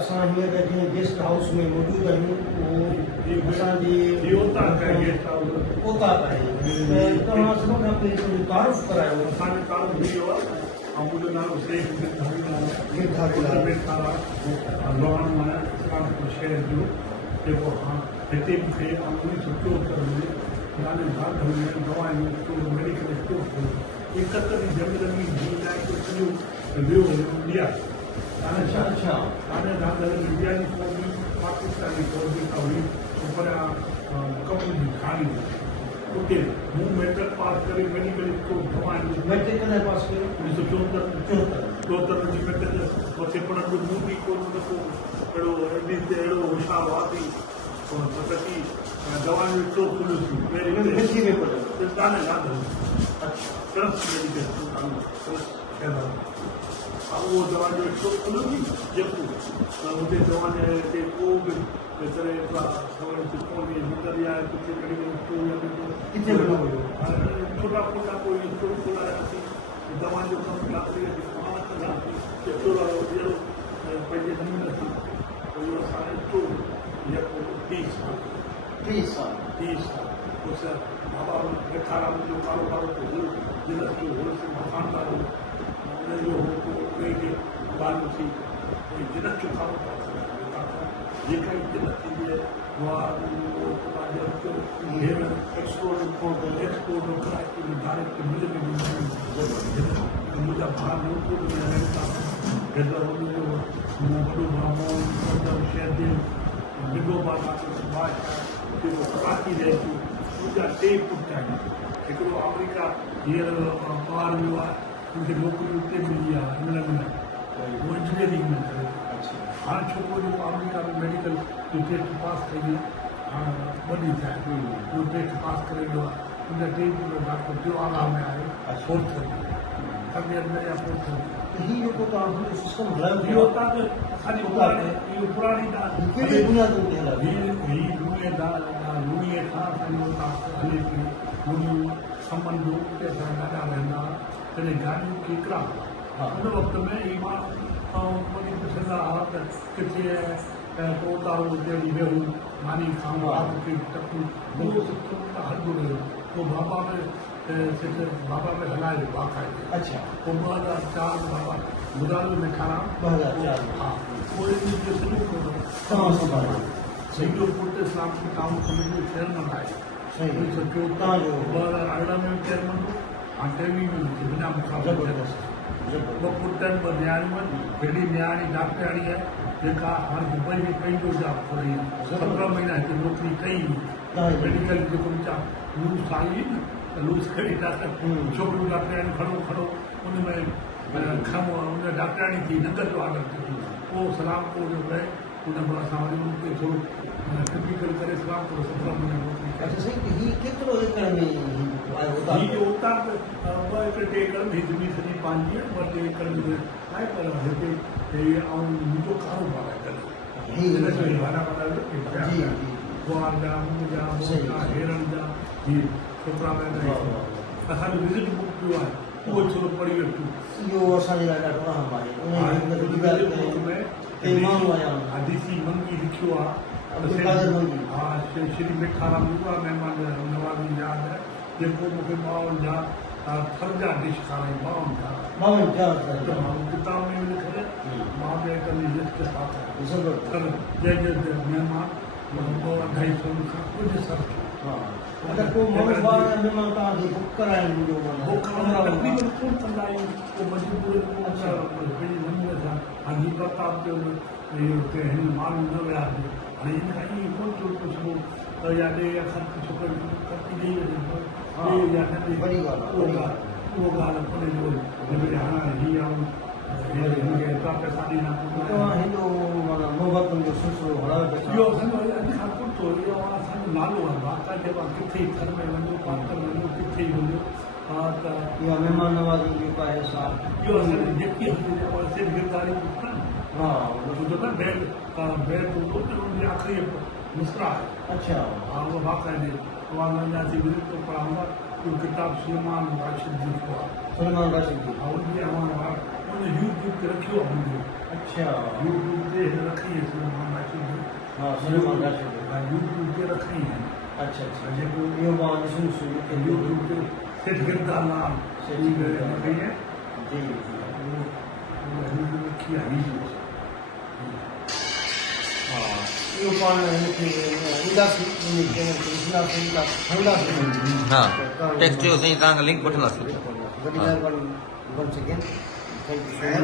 असां हींअर जीअं गेस्ट हाउस में मौजूदु आहियूं उहो असांजी ओताक आहे गेस्ट हाउस ओताक आहे त तव्हां सभ खां पहिरीं थोरो तारुफ़ करायो असांजो तारुफ़ इहो आहे ऐं मुंहिंजो नालो शेख गिरधारीलाल लोहाणो आहियां इस्लामपुर शहर जो जेको हिते मूंखे 1974 में यानी भारत में दवाऊं स्टोर मेडिकल स्टोर खोलियो 71 जंग लॻी जी लाइ सॼो वियो इंडिया अच्छा अच्छा हाणे इंडिया जी फौजी पाकिस्तानी फौजी का हुई पर कम जी खाणी उते मूं मैट्रिक पास करे मेडिकल स्टोर दवाऊं मैट्रिक कॾहिं पास कयो 1974 जी मैट्रिक उते पढ़ंदो मूं बि कोन को अहिड़ो होशियारु हुआसीं की दवाऊं स्टोर खुलियोसीं हिंदी में पढ़ो कान्हे ट्रस्ट मेडिकल उहो दवा जो स्टोर खुलियोसीं जेको हुते दवा हिते को बि करे कोन्हे आहे किथे मेडिकल स्टोर किथे वञो हुयो छोटा मोटा कोई स्टोर खोलायासीं दवा जो कमु कंदासीं स्टोर वारो अहिड़ो पंहिंजे नमूने सां इहो असां स्टोर जेको 30 साल उस बाबा रेखाराम जो कारोबार को जिलत जो होलसेल मकानदार हो उनजो उनखे ॿार थी जिलत जो कारोबार जेका जिलत थींदी आहे उहा एक्सपोर्ट कराची में डायरेक्ट मिल में मुंहिंजा भाउ नूरपुर में रहनि था हुनजो वॾो भाउ शहदेव निगोबा जेको कराची रहे थो मुंहिंजा 2 पुट आहिनि हिकिड़ो अमेरिका हींअर ॿार वियो आहे उनखे नौकिरी उते मिली आहे इंग्लैंड में उहो इंजीनियरिंग में करे हाणे छोकिरो जेको अमेरिका में मेडिकल जो टेस्ट पास कई हाणे वॾी थिया उहो टेस्ट पास करे ईंदो आहे उनजा 2 पुट डॉक्टर जो आला में आहे 4th तबियत में या 4th ही जेको तव्हां सिस्टम हलायो इहो तव्हांखे असांजी इहो पुराणी कहिड़ी बुनियाद ते हलायो लूणीअ खां असांजो हले पई लूणियूं संबंध उते असां ॾाढा रहंदा तॾहिं गाॾियूं केतिरा हुन वक़्त में ई मां वरी पुछंदा हुआ त किथे उतारो जहिड़ी वेहूं मानी खाऊं खे टकूं उहो सिस्टम त हलंदो रहियो पोइ बाबा में हलायो बाक़ाइदे अच्छा पोइ 2004 बाबा गुदाल में खारां 2004 हा पोइ इनजो तव्हां संभालियो सॼो पुट इस्लामपुर टाउन कमेटी जो चेयरमैन आहे सही तव्हांजो 2018 में चेयरमैन हो हाणे 23 में बिना मुक़ाबिले ज़बरदस्त 2 पुट आहिनि 2 न्याणियूं आहिनि हेॾी न्याणी डॉक्टराणी आहे जेका हाणे दुबई में पंहिंजो जॉब करे 17 महीना हिते नौकिरी कई मेडिकल जेको वीचार लूस आई न त लूस खड़ी डॉक्टर छोकिरियूं डॉक्टराणी खड़ो उन में उन डॉक्टराणी थी नंगर जो ऑर्डर थियो पोइ सलामपुर जो रहे उन में असां वरी उनखे थोरो टिपिकल करे सलामपुर 17 महीना नौकिरी कई अच्छा सही ही केतिरो एकड़ में आयो उतां 2 एकड़ 3 एकड़ में ज़मीन सॼी पंहिंजी आहे 2 एकड़ में आहे पर हिते ऐं मुंहिंजो कारोबार आहे गॾु भाड़ा जी ग्वार जा मुंग जा हेरण जा हीअ छोकिरा असांजो विज़िट बुक पियो आहे उहो थोरो पढ़ी वठूं इहो असांजे लाइ ॾाढो अहम आहे माण्हू आया डीसी मंगी लिखियो आहे हा श्री मेठाराम महिमान नवाज़ी यादि आहे जेको मूंखे 52 जा फर्जा डिश खाराई 52 जा किताब में लिखियल मां बि लिस्ट जंहिंजो महिमान 2-2.5 खां कुझु सस्तो अगरि को महिमान तव्हांखे बुक कराइनि तकरीबन कोन कंदा आहियूं पोइ मजबूर पंहिंजे नमूने सां हाजी प्रताप जो इहो हिन माण्हू न वियासीं हाणे हिन खां ईअं कोन थियो पुछिबो त या ॾे या ख़र्चु छोकिरी ॾेई वञे उहो ॻाल्हि परे हाणे हीअ हिनखे एतिरा पैसा ॾींदा इहो असांजो अॼु खां कोन थो इहो असांजो नालो आहे बाक़ाइदे किथे ई घर में वञो पार्कर वञो किथे ई वञो हा त इहा महिमान नवाज़ी जेका आहे सा इहो असांजी जेकी गिरदारी हा ॿुधो न बैग हूंदो त हुनजी आख़िरी मुस्करा आहे अच्छा हा उहो बाक़ाइदे उहा वञासीं विज़िट तो पढ़ाऊंगा इहो किताबु सुलेमान राशिद जी को आहे सुलेमान राशिद जी हा उनजी उन यूट्यूब ते रखियो आहे मुंहिंजो अच्छा यूट्यूब ते रखी सिनेमा दर्शक यूट्यूब ते रखी है अच्छा अच्छा जेको इहो मां ॾिसूं यूट्यूब ते सिर्फ गिरदार लाल जी रखी है जी रखी है हा इहो पाण हिनखे ईंदासीं इन चैनल ते ॾिसंदासीं खणंदासीं हाँ टेक्स्ट जो सही तव्हांखे लिंक वठंदासीं वॾी महिरबानी once again. Thank you so much.